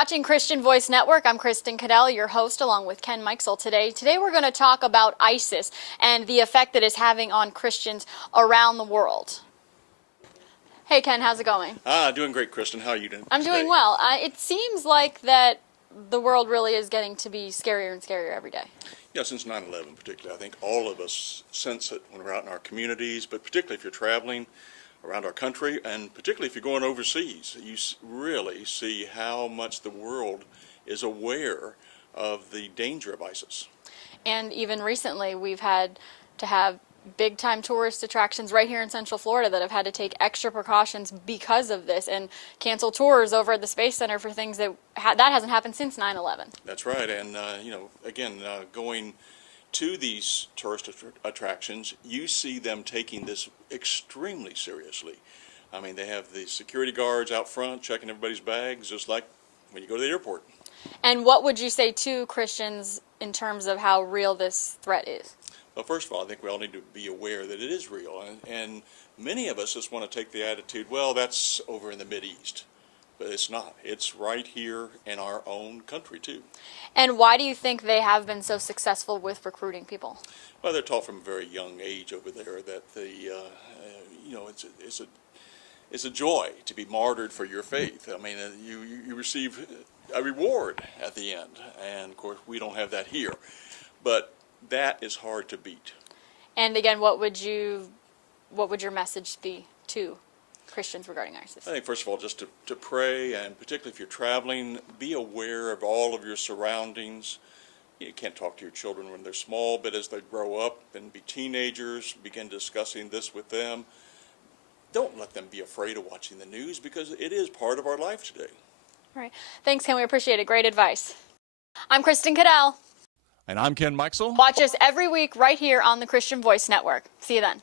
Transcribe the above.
watching Christian Voice Network. I'm Kristen Cadell, your host, along with Ken Mikesell today. Today we're going to talk about ISIS and the effect that it's having on Christians around the world. Hey Ken, how's it going? Doing great, Kristen. How are you doing? I'm doing well. It seems like that the world really is getting to be scarier and scarier every day. Yeah, since 9/11 particularly, I think all of us sense it when we're out in our communities, but particularly if you're traveling around our country, and particularly if you're going overseas, you really see how much the world is aware of the danger of ISIS. And even recently, we've had to have big-time tourist attractions right here in Central Florida that have had to take extra precautions because of this and cancel tours over at the Space Center for things that hasn't happened since 9/11. That's right, and going to these tourist attractions, you see them taking this extremely seriously. I mean, they have the security guards out front checking everybody's bags, just like when you go to the airport. And what would you say to Christians in terms of how real this threat is? Well, first of all, I think we all need to be aware that it is real, and many of us just want to take the attitude, well, that's over in the Mideast. But it's not. It's right here in our own country, too. And why do you think they have been so successful with recruiting people? Well, they're taught from a very young age over there that it's a joy to be martyred for your faith. I mean, you receive a reward at the end, and of course we don't have that here. But that is hard to beat. And again, what would your message be to Christians regarding ISIS? I think, first of all, just to pray, and particularly if you're traveling, be aware of all of your surroundings. You can't talk to your children when they're small, but as they grow up and be teenagers, begin discussing this with them. Don't let them be afraid of watching the news, because it is part of our life today. All right. Thanks, Ken. We appreciate it. Great advice. I'm Kristen Cadell. And I'm Ken Mikesell. Watch us every week right here on the Christian Voice Network. See you then.